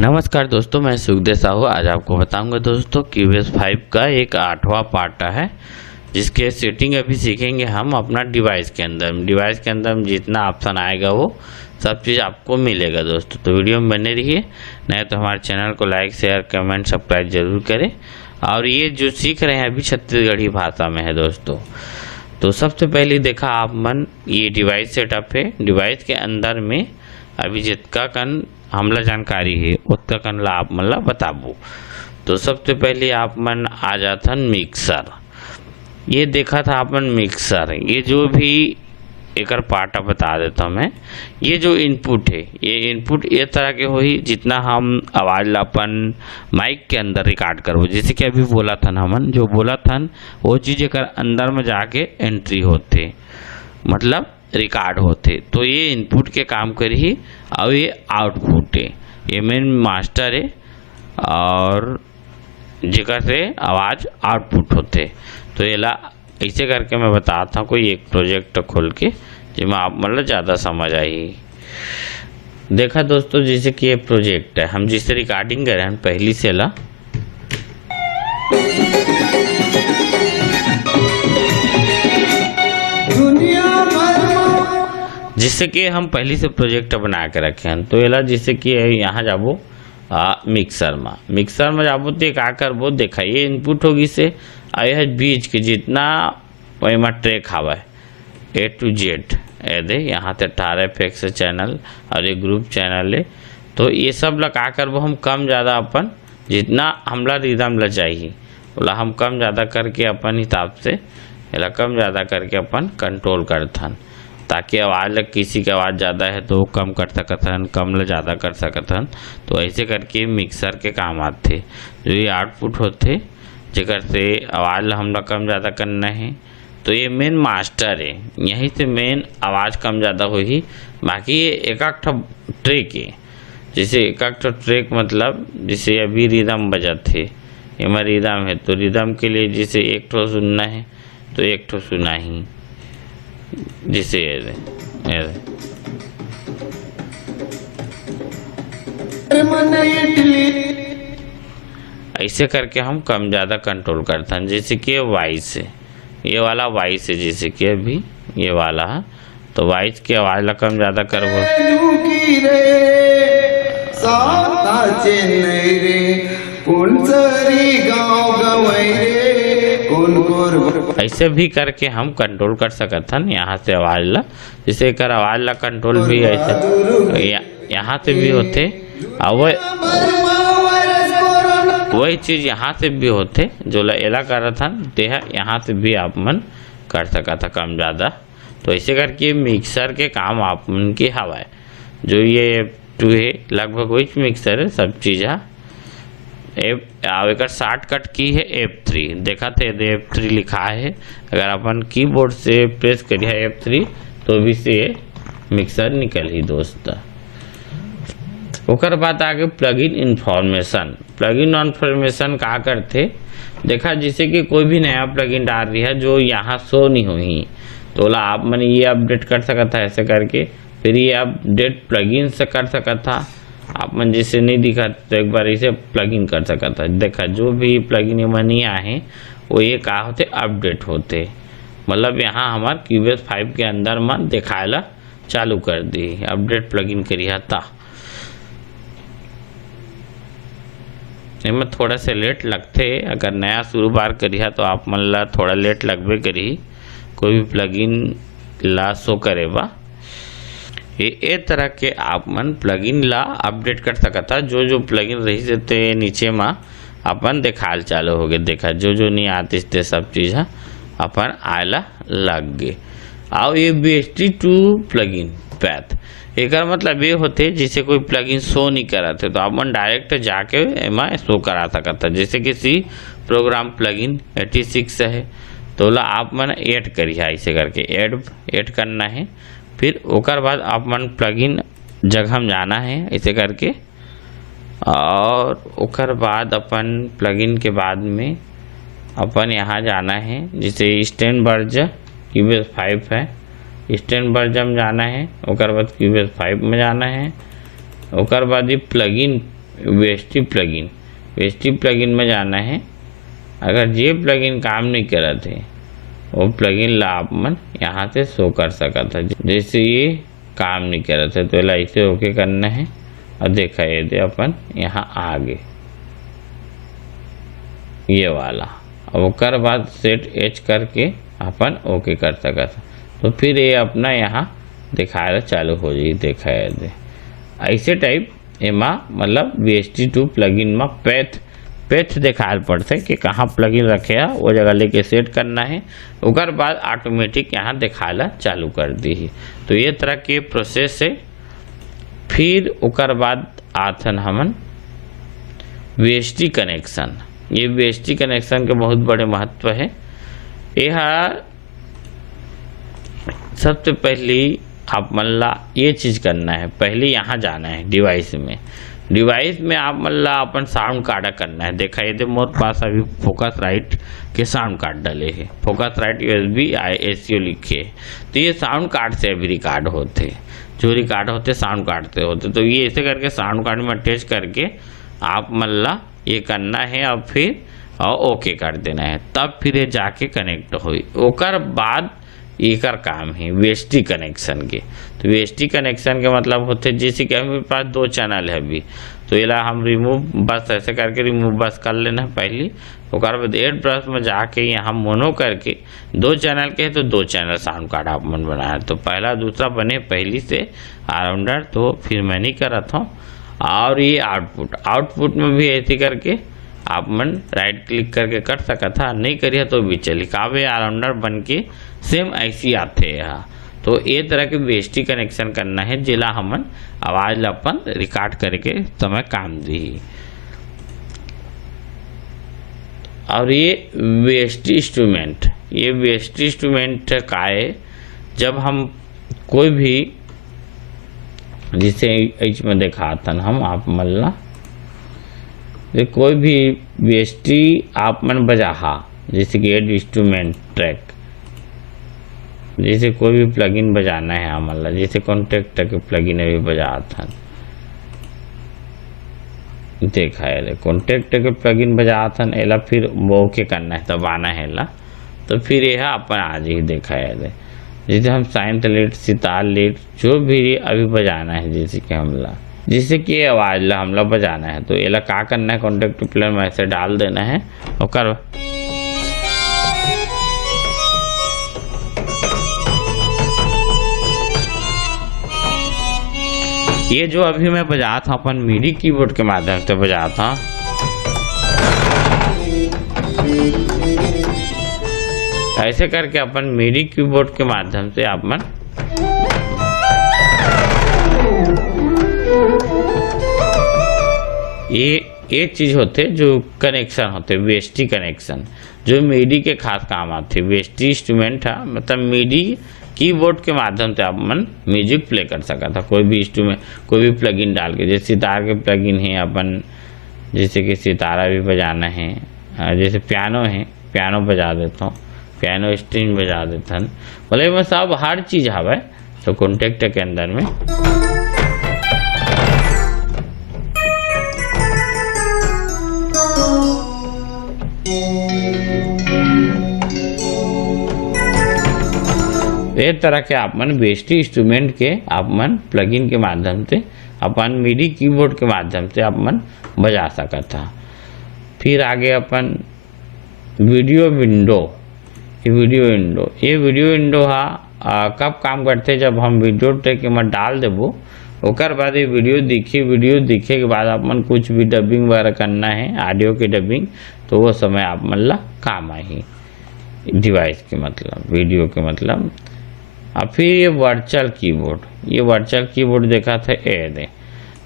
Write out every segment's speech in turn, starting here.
नमस्कार दोस्तों, मैं सुखदेव साहू आज आपको बताऊंगा दोस्तों क्यूबेस 5 का एक 8वां पार्ट है जिसके सेटिंग अभी सीखेंगे हम अपना डिवाइस के अंदर में जितना ऑप्शन आएगा वो सब चीज़ आपको मिलेगा दोस्तों। तो वीडियो में बने रहिए, नहीं तो हमारे चैनल को लाइक शेयर कमेंट सब्सक्राइब जरूर करें। और ये जो सीख रहे हैं अभी छत्तीसगढ़ी भाषा में है दोस्तों। तो सबसे पहले देखा आप मन ये डिवाइस सेटअप है। डिवाइस के अंदर में अभी जितना कन हमला जानकारी है उतना कन ला आप मन ला बताबू। तो सबसे पहले आप मन आ जाथन मिक्सर। ये देखा था अपन मिक्सर, ये जो भी एक पार्ट बता देता हूँ मैं। ये जो इनपुट है, ये इनपुट ये तरह के हो ही जितना हम आवाज़ ला अपन माइक के अंदर रिकॉर्ड करबो। जैसे कि अभी बोला था हमन जो बोला था वो चीज़ एक अंदर में जाके एंट्री होते मतलब रिकॉर्ड होते। तो ये इनपुट के काम करी और ये आउटपुट है, ये मेन मास्टर है और जेकर से आवाज़ आउटपुट होते। तो ये ला ऐसे करके मैं बताता हूँ कोई एक प्रोजेक्ट खोल के जिसमें आप मतलब ज़्यादा समझ आई। देखा दोस्तों, जैसे कि ये प्रोजेक्ट है, हम जिससे रिकॉर्डिंग कर रहे हैं पहली से ला जिससे कि हम पहले से प्रोजेक्ट बना के रखे हैं। तो ये जिससे कि यहाँ जाबो मिक्सर में जाबो तो क्या करबो, देखा ये इनपुट होगी से यह बीच के जितना वही ट्रैक हवा A to Z ए दे यहाँ से 18 FX चैनल और ये ग्रुप चैनल है। तो ये सब ला का करबो हम कम ज़्यादा अपन जितना हमला रिदम ला चाहिए बोला हम कम ज़्यादा करके अपन हिसाब से ये कम ज़्यादा करके अपन कंट्रोल करथन, ताकि आवाज़ किसी की आवाज़ ज़्यादा है तो कम कर सकथन, कम ला ज़्यादा कर सकथन। तो ऐसे करके मिक्सर के काम आते। जो ये आउटपुट होते जेकर से आवाज़ हमला कम ज़्यादा करना है। तो ये मेन मास्टर है, यहीं से मेन आवाज़ कम ज़्यादा होगी। बाकी ये एक ट्रैक है, जैसे एक ट्रैक मतलब जैसे अभी रिदम बजाते ये रिदम है तो रिदम के लिए जैसे एक ठो सुनना है तो एक ठो सुना ही, जिसे ऐसे करके हम कम ज़्यादा कंट्रोल करते हैं। जैसे कि वॉइस है, ये वाला वॉइस है जैसे कि अभी ये वाला है तो वॉइस की आवाज़ ला कम ज़्यादा करबो। ऐसे भी करके हम कंट्रोल कर सकते हैं यहाँ से आवाज़ ला। जैसे कर आवाज़ ला कंट्रोल भी ऐसे यहाँ से भी होते और वही चीज़ यहाँ से भी होते जो एला कर था तेहा यहाँ से भी आप मन कर सका था कम ज़्यादा। तो ऐसे करके मिक्सर के काम आप मन की हवा है। जो ये F2 है लगभग वही मिक्सर है सब चीज़ है। एक शॉर्टकट की है F3, देखा थे F3 लिखा है। अगर अपन कीबोर्ड से प्रेस करिए F3 तो भी से मिक्सर निकल ही दोस्त। ओकर बाद आगे प्लगइन इन्फॉर्मेशन का करते देखा। जैसे कि कोई भी नया प्लगइन डाल रही है जो यहाँ शो नहीं हुई तो ला आप मैंने ये अपडेट कर सका था ऐसे करके। फिर ये अपडेट प्लगइन से कर सका था आप मन, जैसे नहीं दिखा तो एक बार इसे प्लगइन कर सका था। देखा जो भी प्लगइन में नहीं आए वो ये का होते अपडेट होते, मतलब यहाँ हमारे क्यूबेस 5 के अंदर में दिखाएला चालू कर दी अपडेट प्लगइन करिए था। इसमें थोड़ा से लेट लगते, अगर नया शुरू बार करिए तो आप मन ला थोड़ा लेट लगबे करी कोई भी प्लगइन ला शो करे बा। ये तरह के आप मन प्लगइन ला अपडेट कर सकता। जो प्लगइन रही देते नीचे में अपन दिखाल चालू हो गए। देखा जो नहीं आते थे सब चीज़ अपन आयला लग गए। और ये BST2 प्लगइन पैथ एक मतलब ये होते जैसे कोई प्लगइन शो नहीं कराते तो अपन डायरेक्ट जाके एमा शो करा सकता। जैसे किसी प्रोग्राम प्लगइन 86 है तो ला आप मन ऐड करिए ऐसे करके ऐड करना है। फिर ओकर बाद आप मन प्लगइन जगह में जाना है ऐसे करके। और ओकर बाद अपन प्लगइन के बाद में अपन यहाँ जाना है जैसे स्टैंड वर्जन क्यूबेस 5 है, स्टैंड वर्जन में जाना है। ओकर बाद क्यूबेस 5 में जाना है। ओकर बाद ये plugin VST plugin, VST plugin में जाना है। अगर ये प्लगइन काम नहीं कर रहे थे वो प्लगइन ला आप मन यहाँ से शो कर सका था। जैसे ये काम नहीं कर रहे थे तो ऐसे ओके करना है और देखा ये दे अपन यहाँ आ गए ये वाला। अब ओकर बाद सेट एच करके अपन ओके कर सका था तो फिर ये अपना यहाँ दिखाया चालू हो जाए। देखा है दे ऐसे टाइप एमा मतलब VST2 प्लगइन में पेथ दिखाल पड़ते कि कहाँ प्लगइन रखे है वो जगह लेके सेट करना है। ओकर बाद ऑटोमेटिक यहाँ दिखाला चालू कर दी है। तो ये तरह के प्रोसेस है। फिर ओकर बाद आथन हमन VST कनेक्शन। ये VST कनेक्शन के बहुत बड़े महत्व है। यह सबसे पहले आप मल्ला ये चीज़ करना है, पहले यहाँ जाना है डिवाइस में आप मल्ला अपन साउंड कार्ड करना है। देखा ये मोर पास अभी फोकस राइट के साउंड कार्ड डले है, फोकस राइट USB ACO लिखे है। तो ये साउंड कार्ड से अभी रिकॉर्ड होते, जो रिकॉर्ड होते साउंड कार्ड से होते। तो ये ऐसे करके साउंड कार्ड में अटैच करके आप मल्ला ये करना है और फिर ओके कर देना है, तब फिर ये जाके कनेक्ट हुई। ओकर बाद एकर काम है VST कनेक्शन के। तो VST कनेक्शन के मतलब होते जैसे कि हमारे पास 2 चैनल है अभी, तो ये हम रिमूव बस ऐसे करके रिमूव बस कर लेना है पहले। ओकर बाद एड ब्रश में जाके यहाँ मोनो करके 2 चैनल के है तो 2 चैनल साउंड कार्ड आप मन बनाया। तो पहला दूसरा बने पहली से अराउंडर, तो फिर मैं नहीं कर रहा था। और ये आउटपुट में भी ऐसे करके आप मन राइट क्लिक करके कर सका था, नहीं करिए तो भी चली कावे अराउंडर बन के सेम ऐसी आते हैं। तो ये तरह के VST कनेक्शन करना है जिला हमन आवाज़ अपन रिकॉर्ड करके समय काम दी। और ये VST इंस्ट्रूमेंट, ये VST इंस्ट्रूमेंट का है जब हम कोई भी जिसे एच में देखा था हम आप मल्ला कोई भी VST आप मन बजा जैसे कि एड इंस्ट्रूमेंट ट्रैक, जैसे कोई भी प्लगइन बजाना है हमारा, जैसे कॉन्टेक्ट के प्लगइन अभी बजा था। देखा है कॉन्टेक्ट के प्लगइन बजा था एला फिर वो के करना है दबाना है ला, तो फिर यह अपन आज ही देखा है। जैसे हम साइंथ लेट सितार लेट जो भी अभी बजाना है जैसे कि हमला जिससे कि आवाज़ ला हमला बजाना है तो एला का करना है कॉन्टेक्ट प्लेयर में ऐसे डाल देना है और ये जो अभी मैं बजा था अपन मिडी कीबोर्ड के माध्यम से बजा था। ऐसे करके अपन मिडी कीबोर्ड के माध्यम से आप मन ये चीज़ होते जो कनेक्शन होते VST कनेक्शन जो मिडी के खास काम आते। VST इंस्ट्रूमेंट है मतलब मिडी कीबोर्ड के माध्यम से आप मन म्यूजिक प्ले कर सका था। कोई भी इंस्ट्रूमेंट कोई भी प्लगइन डाल के, जैसे सितार के प्लगइन है अपन, जैसे कि सितारा भी बजाना है, जैसे पियानो है पियानो बजा देता हूँ, पियानो स्ट्रिंग बजा देता हूँ, बोले मैं सब हर चीज़ हवा तो कॉन्टेक्ट के अंदर में। एक तरह के आप मन VST इंस्ट्रूमेंट के आप मन प्लगइन के माध्यम से अपन मिडी कीबोर्ड के माध्यम से आप मन बजा सका था। फिर आगे अपन वीडियो विंडो, ये वीडियो विंडो कब काम करते जब हम वीडियो ट्रैक में डाल देबो ओकर बाद ये वीडियो दिखे के बाद आप मन कुछ भी डबिंग वगैरह करना है ऑडियो के डबिंग, तो वो समय आप मन ला काम आई डिवाइस के मतलब वीडियो के मतलब। और फिर ये वर्चुअल कीबोर्ड देखा था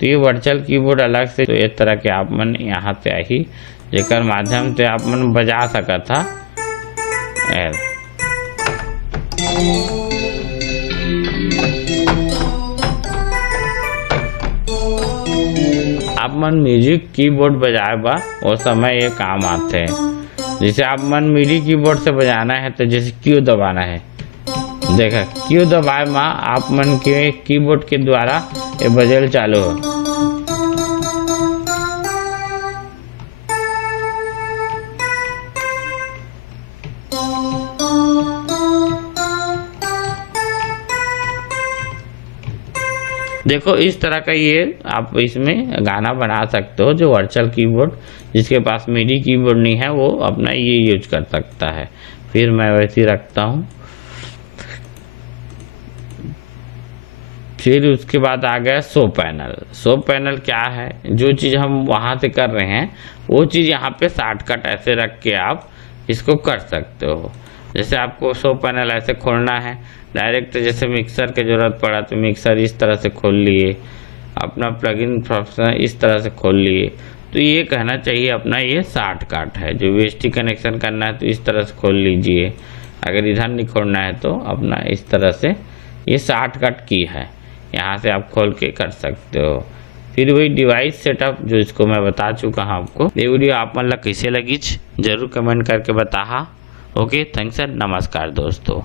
तो ये वर्चुअल कीबोर्ड अलग से तो एक तरह के आप मन यहाँ से आई जेकर माध्यम से आप मन बजा सका था। आप मन म्यूजिक कीबोर्ड बजाए बा वो समय ये काम आते हैं। जैसे आप मन मिडी कीबोर्ड से बजाना है तो जैसे क्यू दबाना है, देखा क्यू दबाए माँ आप मन के कीबोर्ड के द्वारा ये बजल चालू हो। देखो इस तरह का ये आप इसमें गाना बना सकते हो। जो वर्चुअल कीबोर्ड जिसके पास मिडी कीबोर्ड नहीं है वो अपना ये यूज कर सकता है। फिर मैं वैसे ही रखता हूँ। फिर उसके बाद आ गया शो पैनल। शो पैनल क्या है, जो चीज़ हम वहाँ से कर रहे हैं वो चीज़ यहाँ पे शॉर्टकट ऐसे रख के आप इसको कर सकते हो। जैसे आपको शो पैनल ऐसे खोलना है डायरेक्ट, जैसे मिक्सर की ज़रूरत पड़ा तो मिक्सर इस तरह से खोल लिए, अपना प्लगइन फंक्शन इस तरह से खोल लिए। तो ये कहना चाहिए अपना ये शॉर्टकट है। जो वीएसटी कनेक्शन करना है तो इस तरह से खोल लीजिए, अगर इधर नहीं खोलना है तो अपना इस तरह से ये शॉर्टकट की है, यहाँ से आप खोल के कर सकते हो। फिर वही डिवाइस सेटअप जो इसको मैं बता चुका हूँ आपको। ये वीडियो आप मतलब कैसे लगी जरूर कमेंट करके बता। ओके, थैंक्स एंड नमस्कार दोस्तों।